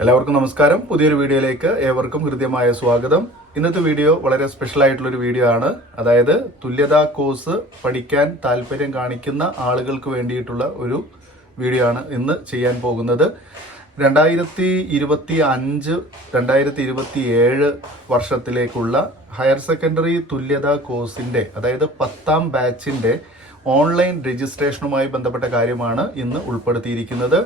എല്ലാവർക്കും നമസ്കാരം. പുതിയൊരു വീഡിയോയിലേക്ക് ഏവർക്കും ഹൃദ്യമായ സ്വാഗതം. ഇന്നത്തെ വീഡിയോ വളരെ സ്പെഷ്യൽ ആയിട്ടുള്ളൊരു വീഡിയോ ആണ്. അതായത് തുല്യതാ കോഴ്സ് പഠിക്കാൻ താല്പര്യം കാണിക്കുന്ന ആളുകൾക്ക് വേണ്ടിയിട്ടുള്ള ഒരു വീഡിയോ ആണ് ഇന്ന് ചെയ്യാൻ പോകുന്നത്. 2025-2027 വർഷത്തിലേക്കുള്ള ഹയർ സെക്കൻഡറി തുല്യതാ കോഴ്സിന്റെ അതായത് 10ാം ബാച്ചിന്റെ ഓൺലൈൻ രജിസ്ട്രേഷനുമായി ബന്ധപ്പെട്ട കാര്യമാണ് ഇന്ന് ഉൾപ്പെടുത്തിയിരിക്കുന്നത്.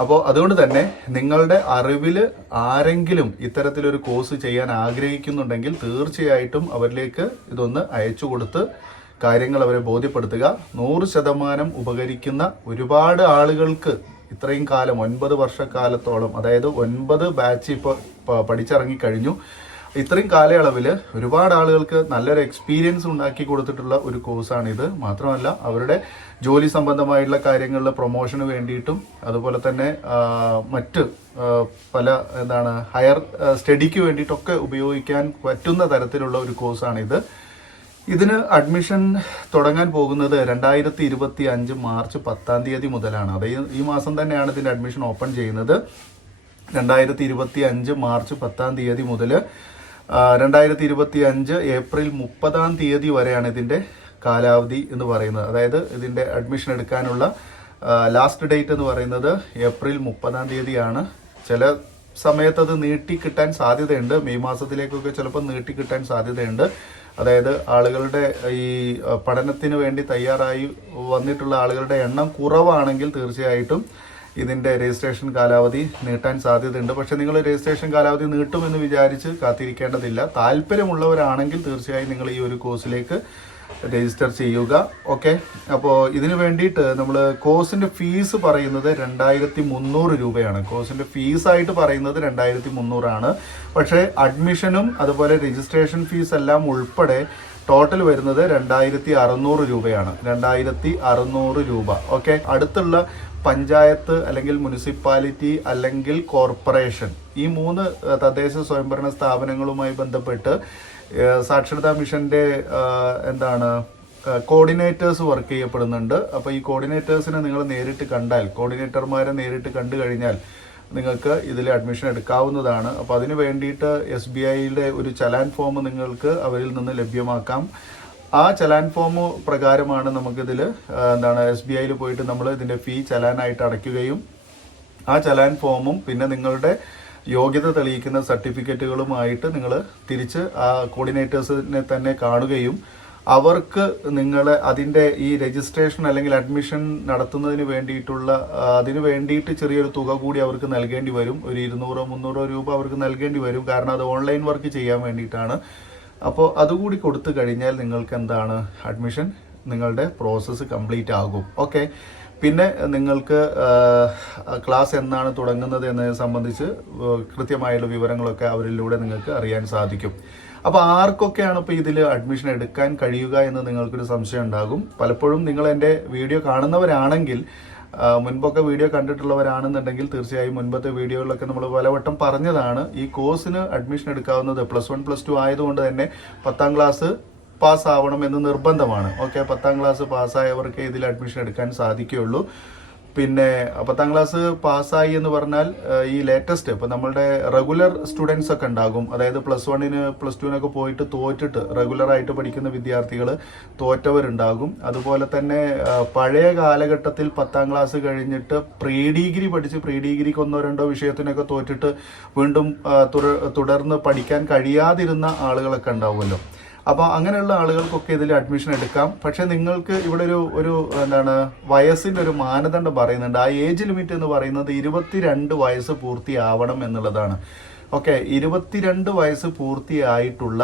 അപ്പോൾ അതുകൊണ്ട് തന്നെ നിങ്ങളുടെ അറിവിൽ ആരെങ്കിലും ഇത്തരത്തിലൊരു കോഴ്സ് ചെയ്യാൻ ആഗ്രഹിക്കുന്നുണ്ടെങ്കിൽ തീർച്ചയായിട്ടും അവരിലേക്ക് ഇതൊന്ന് അയച്ചു കൊടുത്ത് കാര്യങ്ങൾ അവരെ ബോധ്യപ്പെടുത്തുക. 100% ഉപകരിക്കുന്ന ഒരുപാട് ആളുകൾക്ക് ഇത്രയും കാലം 9 വർഷക്കാലത്തോളം, അതായത് 9 ബാച്ച് ഇപ്പോൾ പഠിച്ചിറങ്ങിക്കഴിഞ്ഞു. ഇത്രയും കാലയളവിൽ ഒരുപാട് ആളുകൾക്ക് നല്ലൊരു എക്സ്പീരിയൻസ് ഉണ്ടാക്കി കൊടുത്തിട്ടുള്ള ഒരു കോഴ്സാണിത്. മാത്രമല്ല അവരുടെ ജോലി സംബന്ധമായിട്ടുള്ള കാര്യങ്ങളിൽ പ്രൊമോഷന് വേണ്ടിയിട്ടും അതുപോലെ തന്നെ മറ്റ് പല ഹയർ സ്റ്റഡിക്ക് വേണ്ടിയിട്ടൊക്കെ ഉപയോഗിക്കാൻ പറ്റുന്ന തരത്തിലുള്ള ഒരു കോഴ്സാണിത്. ഇതിന് അഡ്മിഷൻ തുടങ്ങാൻ പോകുന്നത് 2025 മാർച്ച് 10-ാം തീയതി മുതലാണ്. അതായത് ഈ മാസം തന്നെയാണ് ഇതിൻ്റെ അഡ്മിഷൻ ഓപ്പൺ ചെയ്യുന്നത്. 2025 മാർച്ച് 10-ാം തീയതി മുതൽ 2025 ഏപ്രിൽ 30-ാം തീയതി വരെയാണ് ഇതിൻ്റെ കാലാവധി എന്ന് പറയുന്നത്. അതായത് ഇതിൻ്റെ അഡ്മിഷൻ എടുക്കാനുള്ള ലാസ്റ്റ് ഡേറ്റ് എന്ന് പറയുന്നത് ഏപ്രിൽ 30-ാം തീയതിയാണ്. ചില സമയത്ത് അത് നീട്ടിക്കിട്ടാൻ സാധ്യതയുണ്ട്. മെയ് മാസത്തിലേക്കൊക്കെ ചിലപ്പോൾ നീട്ടിക്കിട്ടാൻ സാധ്യതയുണ്ട്. അതായത് ആളുകളുടെ ഈ പഠനത്തിന് വേണ്ടി തയ്യാറായി വന്നിട്ടുള്ള ആളുകളുടെ എണ്ണം കുറവാണെങ്കിൽ തീർച്ചയായിട്ടും ഇതിൻ്റെ രജിസ്ട്രേഷൻ കാലാവധി നീട്ടാൻ സാധ്യതയുണ്ട്. പക്ഷെ നിങ്ങൾ രജിസ്ട്രേഷൻ കാലാവധി നീട്ടുമെന്ന് വിചാരിച്ച് കാത്തിരിക്കേണ്ടതില്ല. താല്പര്യമുള്ളവരാണെങ്കിൽ തീർച്ചയായും നിങ്ങൾ ഈ ഒരു കോഴ്സിലേക്ക് രജിസ്റ്റർ ചെയ്യുക. ഓക്കെ, അപ്പോൾ ഇതിന് വേണ്ടിയിട്ട് നമ്മൾ കോഴ്സിൻ്റെ ഫീസ് പറയുന്നത് 2300 രൂപയാണ്. കോഴ്സിൻ്റെ ഫീസായിട്ട് പറയുന്നത് 2300 ആണ്. പക്ഷേ അഡ്മിഷനും അതുപോലെ രജിസ്ട്രേഷൻ ഫീസ് എല്ലാം ഉൾപ്പെടെ ടോട്ടൽ വരുന്നത് 2600 രൂപയാണ്. 2600 രൂപ. ഓക്കെ, അടുത്തുള്ള പഞ്ചായത്ത് അല്ലെങ്കിൽ മുനിസിപ്പാലിറ്റി അല്ലെങ്കിൽ കോർപ്പറേഷൻ, ഈ 3 തദ്ദേശ സ്വയംഭരണ സ്ഥാപനങ്ങളുമായി ബന്ധപ്പെട്ട് സാക്ഷരതാ മിഷന്റെ കോർഡിനേറ്റേഴ്സ് വർക്ക് ചെയ്യപ്പെടുന്നുണ്ട്. അപ്പോൾ ഈ കോർഡിനേറ്റേഴ്സിനെ നിങ്ങൾ നേരിട്ട് കണ്ടാൽ, കോർഡിനേറ്റർമാരെ നേരിട്ട് കണ്ടു കഴിഞ്ഞാൽ നിങ്ങൾക്ക് ഇതിൽ അഡ്മിഷൻ എടുക്കാവുന്നതാണ്. അപ്പോൾ അതിന് വേണ്ടിയിട്ട് SBIയുടെ ഒരു ചലാൻ ഫോം നിങ്ങൾക്ക് അവരിൽ നിന്ന് ലഭ്യമാക്കാം. ആ ചലാൻ ഫോം പ്രകാരമാണ് നമുക്കിതിൽ SBIയിൽ പോയിട്ട് നമ്മൾ ഇതിൻ്റെ ഫീ ചലാനായിട്ട് അടയ്ക്കുകയും ആ ചലാൻ ഫോമും പിന്നെ നിങ്ങളുടെ യോഗ്യത തെളിയിക്കുന്ന സർട്ടിഫിക്കറ്റുകളുമായിട്ട് നിങ്ങൾ തിരിച്ച് ആ കോർഡിനേറ്റേഴ്സിനെ തന്നെ കാണുകയും അവർക്ക് നിങ്ങളെ അതിൻ്റെ ഈ രജിസ്ട്രേഷൻ അല്ലെങ്കിൽ അഡ്മിഷൻ നടത്തുന്നതിന് വേണ്ടിയിട്ടുള്ള അതിന് വേണ്ടിയിട്ട് ചെറിയൊരു തുക കൂടി അവർക്ക് നൽകേണ്ടി വരും. ഒരു 200-300 രൂപ അവർക്ക് നൽകേണ്ടി വരും. കാരണം അത് ഓൺലൈൻ വർക്ക് ചെയ്യാൻ വേണ്ടിയിട്ടാണ്. അപ്പോൾ അതുകൂടി കൊടുത്തു കഴിഞ്ഞാൽ നിങ്ങൾക്ക് അഡ്മിഷൻ നിങ്ങളുടെ പ്രോസസ്സ് കംപ്ലീറ്റ് ആകും. ഓക്കെ, പിന്നെ നിങ്ങൾക്ക് ക്ലാസ് എന്നാണ് തുടങ്ങുന്നത് എന്നതിനെ സംബന്ധിച്ച് കൃത്യമായുള്ള വിവരങ്ങളൊക്കെ അവരിലൂടെ നിങ്ങൾക്ക് അറിയാൻ സാധിക്കും. അപ്പോൾ ആർക്കൊക്കെയാണ് ഇപ്പോൾ ഇതിൽ അഡ്മിഷൻ എടുക്കാൻ കഴിയുക എന്ന് നിങ്ങൾക്കൊരു സംശയം ഉണ്ടാകും. പലപ്പോഴും നിങ്ങൾ എൻ്റെ വീഡിയോ കാണുന്നവരാണെങ്കിൽ, മുൻപൊക്കെ വീഡിയോ കണ്ടിട്ടുള്ളവരാണെന്നുണ്ടെങ്കിൽ തീർച്ചയായും മുൻപത്തെ വീഡിയോകളിലൊക്കെ നമ്മൾ പലവട്ടം പറഞ്ഞതാണ്. ഈ കോഴ്സിന് അഡ്മിഷൻ എടുക്കാവുന്നത് +1 +2 ആയതുകൊണ്ട് തന്നെ 10ാം ക്ലാസ് പാസ്സാവണം എന്ന് നിർബന്ധമാണ്. ഓക്കെ, 10ാം ക്ലാസ് പാസ്സായവർക്ക് ഇതിൽ അഡ്മിഷൻ എടുക്കാൻ സാധിക്കുകയുള്ളൂ. പിന്നെ 10ാം ക്ലാസ് പാസ്സായി എന്ന് പറഞ്ഞാൽ ഈ ലേറ്റസ്റ്റ് ഇപ്പോൾ നമ്മളുടെ റെഗുലർ സ്റ്റുഡൻസ് ഒക്കെ ഉണ്ടാകും. അതായത് +1-ന് +2-നൊക്കെ പോയിട്ട് തോറ്റിട്ട് റെഗുലറായിട്ട് പഠിക്കുന്ന വിദ്യാർത്ഥികൾ തോറ്റവരുണ്ടാകും. അതുപോലെ തന്നെ പഴയ കാലഘട്ടത്തിൽ 10ാം ക്ലാസ് കഴിഞ്ഞിട്ട് പ്രീ ഡിഗ്രി പഠിച്ച് പ്രീ ഡിഗ്രിക്ക് 1-2 വിഷയത്തിനൊക്കെ തോറ്റിട്ട് വീണ്ടും തുടർന്ന് പഠിക്കാൻ കഴിയാതിരുന്ന ആളുകളൊക്കെ ഉണ്ടാവുമല്ലോ. അപ്പോൾ അങ്ങനെയുള്ള ആളുകൾക്കൊക്കെ ഇതിൽ അഡ്മിഷൻ എടുക്കാം. പക്ഷെ നിങ്ങൾക്ക് ഇവിടെ ഒരു വയസ്സിൻ്റെ ഒരു മാനദണ്ഡം പറയുന്നുണ്ട്. ആ ഏജ് ലിമിറ്റ് എന്ന് പറയുന്നത് 22 വയസ്സ് പൂർത്തിയാവണം എന്നുള്ളതാണ്. ഓക്കെ, 22 വയസ്സ് പൂർത്തിയായിട്ടുള്ള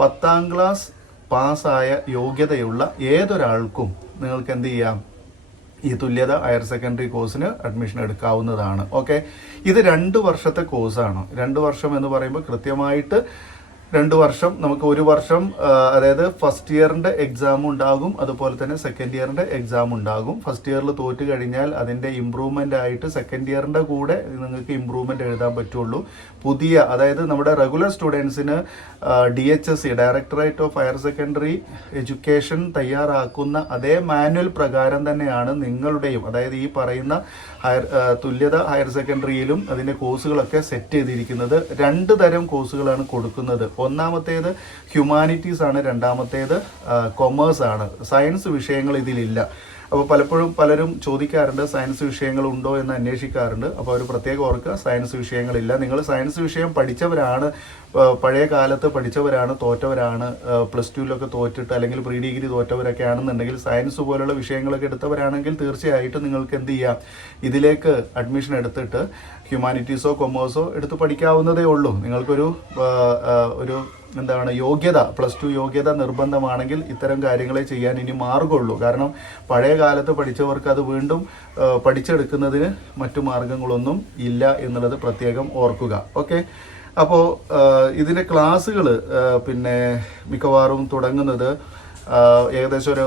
10ാം ക്ലാസ് പാസ്സായ യോഗ്യതയുള്ള ഏതൊരാൾക്കും നിങ്ങൾക്ക് എന്ത് ചെയ്യാം, ഈ തുല്യത ഹയർ സെക്കൻഡറി കോഴ്സിന് അഡ്മിഷൻ എടുക്കാവുന്നതാണ്. ഓക്കെ, ഇത് 2 വർഷത്തെ കോഴ്സാണ്. 2 വർഷം എന്ന് പറയുമ്പോൾ കൃത്യമായിട്ട് 2 വർഷം നമുക്ക് 1 വർഷം അതായത് ഫസ്റ്റ് ഇയറിന്റെ എക്സാം ഉണ്ടാകും, അതുപോലെ തന്നെ സെക്കൻഡ് ഇയറിന്റെ എക്സാം ഉണ്ടാകും. ഫസ്റ്റ് ഇയറിൽ തോറ്റ് കഴിഞ്ഞാൽ അതിന്റെ ഇംപ്രൂവ്മെന്റ് ആയിട്ട് സെക്കൻഡ് ഇയറിന്റെ കൂടെ നിങ്ങൾക്ക് ഇംപ്രൂവ്മെന്റ് എഴുതാൻ പറ്റുള്ളൂ. പുതിയ അതായത് നമ്മുടെ റെഗുലർ സ്റ്റുഡൻസിന് DHSE directorate of higher secondary education തയ്യാറാക്കുന്ന അതേ മാനുവൽ പ്രകാരം തന്നെയാണ് നിങ്ങളുടെയും, അതായത് ഈ പറയുന്ന തുല്യത ഹയർ സെക്കൻഡറിയിലും അതിന്റെ കോഴ്സുകളൊക്കെ സെറ്റ് ചെയ്തിരിക്കുന്നത്. 2 തരം കോഴ്സുകളാണ് കൊടുക്കുന്നത്. ഒന്നാമത്തേത് ഹ്യൂമാനിറ്റീസ് ആണ്, രണ്ടാമത്തേത് കൊമേഴ്സ് ആണ്. സയൻസ് വിഷയങ്ങൾ ഇതിലില്ല. അപ്പോൾ പലപ്പോഴും പലരും ചോദിക്കാറുണ്ട് സയൻസ് വിഷയങ്ങൾ ഉണ്ടോ എന്ന് അന്വേഷിക്കാറുണ്ട്. അപ്പോൾ അവർ പ്രത്യേകം ഓർക്കുക, സയൻസ് വിഷയങ്ങളില്ല. നിങ്ങൾ സയൻസ് വിഷയം പഠിച്ചവരാണ്, പഴയ കാലത്ത് പഠിച്ചവരാണ്, തോറ്റവരാണ്, +2 തോറ്റിട്ട് അല്ലെങ്കിൽ പ്രീ ഡിഗ്രി തോറ്റവരൊക്കെ ആണെന്നുണ്ടെങ്കിൽ, സയൻസ് പോലുള്ള വിഷയങ്ങളൊക്കെ എടുത്തവരാണെങ്കിൽ തീർച്ചയായിട്ടും നിങ്ങൾക്ക് എന്ത് ചെയ്യാം, ഇതിലേക്ക് അഡ്മിഷൻ എടുത്തിട്ട് ഹ്യൂമാനിറ്റീസോ കൊമേഴ്സോ എടുത്ത് പഠിക്കാവുന്നതേ ഉള്ളൂ. നിങ്ങൾക്കൊരു യോഗ്യത, +2 യോഗ്യത നിർബന്ധമാണെങ്കിൽ ഇത്തരം കാര്യങ്ങളെ ചെയ്യാൻ ഇനി മാർഗമുള്ളൂ. കാരണം പഴയ കാലത്ത് പഠിച്ചവർക്ക് അത് വീണ്ടും പഠിച്ചെടുക്കുന്നതിന് മറ്റു മാർഗങ്ങളൊന്നും ഇല്ല എന്നുള്ളത് പ്രത്യേകം ഓർക്കുക. ഓക്കെ, അപ്പോൾ ഇതിൻ്റെ ക്ലാസ്സുകൾ പിന്നെ മിക്കവാറും തുടങ്ങുന്നത് ഏകദേശം ഒരു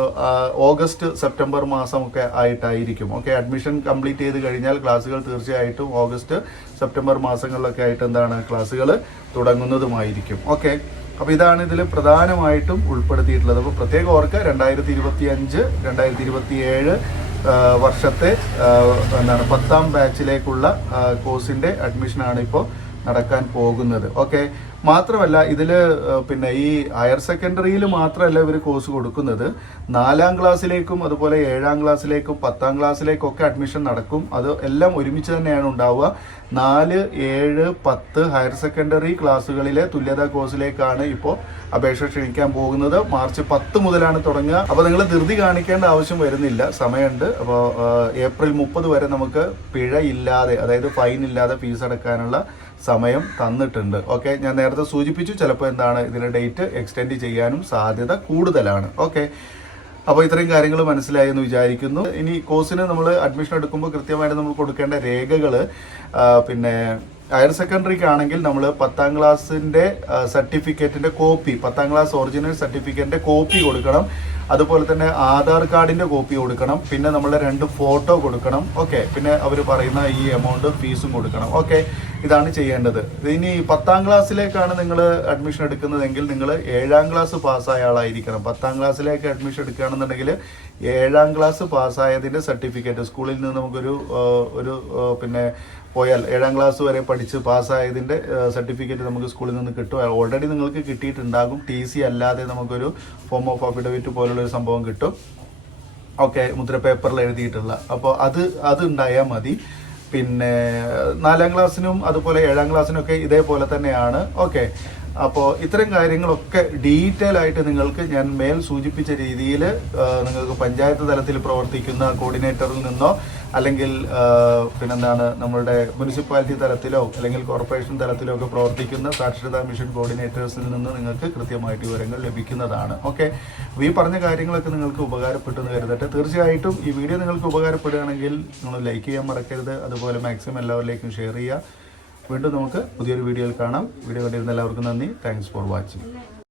ഓഗസ്റ്റ് സെപ്റ്റംബർ മാസമൊക്കെ ആയിട്ടായിരിക്കും. ഓക്കെ, അഡ്മിഷൻ കംപ്ലീറ്റ് ചെയ്ത് കഴിഞ്ഞാൽ ക്ലാസ്സുകൾ തീർച്ചയായിട്ടും ഓഗസ്റ്റ് സെപ്റ്റംബർ മാസങ്ങളിലൊക്കെ ആയിട്ട് ക്ലാസ്സുകൾ തുടങ്ങുന്നതുമായിരിക്കും. ഓക്കെ, അപ്പോൾ ഇതാണ് ഇതിൽ പ്രധാനമായിട്ടും ഉൾപ്പെടുത്തിയിട്ടുള്ളത്. അപ്പോൾ പ്രത്യേകം ഓർക്കുക, 2025-2027 വർഷത്തെ 10ാം ബാച്ചിലേക്കുള്ള കോഴ്സിൻ്റെ അഡ്മിഷനാണ് ഇപ്പോൾ നടക്കാൻ പോകുന്നത്. ഓക്കെ, മാത്രമല്ല ഇതിൽ പിന്നെ ഈ ഹയർ സെക്കൻഡറിയിൽ മാത്രമല്ല ഇവർ കോഴ്സ് കൊടുക്കുന്നത്, 4ാം ക്ലാസ്സിലേക്കും അതുപോലെ 7ാം ക്ലാസ്സിലേക്കും 10ാം ക്ലാസ്സിലേക്കൊക്കെ അഡ്മിഷൻ നടക്കും. അത് എല്ലാം ഒരുമിച്ച് തന്നെയാണ് ഉണ്ടാവുക. 4, 7, 10 ഹയർ സെക്കൻഡറി ക്ലാസ്സുകളിലെ തുല്യതാ കോഴ്സിലേക്കാണ് ഇപ്പോൾ അപേക്ഷ ക്ഷണിക്കാൻ പോകുന്നത്. മാർച്ച് 10 മുതലാണ് തുടങ്ങുക. അപ്പോൾ നിങ്ങൾ ധൃതി കാണിക്കേണ്ട ആവശ്യം വരുന്നില്ല, സമയമുണ്ട്. അപ്പോൾ ഏപ്രിൽ 30 വരെ നമുക്ക് പിഴ ഇല്ലാതെ, അതായത് ഫൈൻ ഇല്ലാതെ ഫീസ് അടക്കാനുള്ള സമയം തന്നിട്ടുണ്ട്. ഓക്കെ, ഞാൻ നേരത്തെ സൂചിപ്പിച്ചു, ചിലപ്പോൾ ഇതിൻ്റെ ഡേറ്റ് എക്സ്റ്റെൻഡ് ചെയ്യാനും സാധ്യത കൂടുതലാണ്. ഓക്കെ, അപ്പോൾ ഇത്രയും കാര്യങ്ങൾ മനസ്സിലായി എന്ന് വിചാരിക്കുന്നു. ഇനി കോഴ്സിന് നമ്മൾ അഡ്മിഷൻ എടുക്കുമ്പോൾ കൃത്യമായിട്ട് നമ്മൾ കൊടുക്കേണ്ട രേഖകൾ, പിന്നെ ഹയർ സെക്കൻഡറിക്ക് ആണെങ്കിൽ നമ്മൾ 10ാം ക്ലാസ്സിൻ്റെ സർട്ടിഫിക്കറ്റിൻ്റെ കോപ്പി, 10ാം ക്ലാസ് ഒറിജിനൽ സർട്ടിഫിക്കറ്റിൻ്റെ കോപ്പി കൊടുക്കണം. അതുപോലെ തന്നെ ആധാർ കാർഡിൻ്റെ കോപ്പി കൊടുക്കണം. പിന്നെ നമ്മളുടെ 2 ഫോട്ടോ കൊടുക്കണം. ഓക്കെ, പിന്നെ അവർ പറയുന്ന ഈ എമൗണ്ട് ഫീസും കൊടുക്കണം. ഓക്കെ, ഇതാണ് ചെയ്യേണ്ടത്. ഇനി 10ാം ക്ലാസ്സിലേക്കാണ് നിങ്ങൾ അഡ്മിഷൻ എടുക്കുന്നതെങ്കിൽ നിങ്ങൾ 7ാം ക്ലാസ് പാസ്സായ ആളായിരിക്കണം. 10ാം ക്ലാസ്സിലേക്ക് അഡ്മിഷൻ എടുക്കുകയാണെന്നുണ്ടെങ്കിൽ 7ാം ക്ലാസ് പാസ്സായതിൻ്റെ സർട്ടിഫിക്കറ്റ് സ്കൂളിൽ നിന്ന് നമുക്കൊരു പിന്നെ പോയാൽ 7ാം ക്ലാസ് വരെ പഠിച്ച് പാസ്സായതിൻ്റെ സർട്ടിഫിക്കറ്റ് നമുക്ക് സ്കൂളിൽ നിന്ന് കിട്ടും. ഓൾറെഡി നിങ്ങൾക്ക് കിട്ടിയിട്ടുണ്ടാകും. TC അല്ലാതെ നമുക്കൊരു ഫോം ഓഫ് അഫിഡവിറ്റ് പോലുള്ളൊരു സംഭവം കിട്ടും. ഓക്കെ, മുദ്ര പേപ്പറിൽ എഴുതിയിട്ടുള്ള. അപ്പോൾ അത് ഉണ്ടായാൽ മതി. പിന്നെ 4ാം ക്ലാസ്സിനും അതുപോലെ 7ാം ക്ലാസ്സിനൊക്കെ ഇതേപോലെ തന്നെയാണ്. ഓക്കെ, അപ്പോൾ ഇത്തരം കാര്യങ്ങളൊക്കെ ഡീറ്റെയിൽ ആയിട്ട് നിങ്ങൾക്ക് ഞാൻ മേൽ സൂചിപ്പിച്ച രീതിയിൽ നിങ്ങൾക്ക് പഞ്ചായത്ത് തലത്തിൽ പ്രവർത്തിക്കുന്ന കോർഡിനേറ്ററിൽ നിന്നോ അല്ലെങ്കിൽ നമ്മളുടെ മുനിസിപ്പാലിറ്റി തലത്തിലോ അല്ലെങ്കിൽ കോർപ്പറേഷൻ തലത്തിലോ ഒക്കെ പ്രവർത്തിക്കുന്ന സാക്ഷരതാ മിഷൻ കോർഡിനേറ്റേഴ്സിൽ നിന്ന് നിങ്ങൾക്ക് കൃത്യമായിട്ട് വിവരങ്ങൾ ലഭിക്കുന്നതാണ്. ഓക്കെ, ഈ പറഞ്ഞ കാര്യങ്ങളൊക്കെ നിങ്ങൾക്ക് ഉപകാരപ്പെട്ടെന്ന് കരുതട്ടെ. തീർച്ചയായിട്ടും ഈ വീഡിയോ നിങ്ങൾക്ക് ഉപകാരപ്പെടുകയാണെങ്കിൽ നിങ്ങൾ ലൈക്ക് ചെയ്യാൻ മറക്കരുത്. അതുപോലെ മാക്സിമം എല്ലാവരിലേക്കും ഷെയർ ചെയ്യുക. വീണ്ടും നമുക്ക് പുതിയൊരു വീഡിയോയിൽ കാണാം. വീഡിയോ കണ്ടിരുന്ന എല്ലാവർക്കും നന്ദി. Thanks for watching.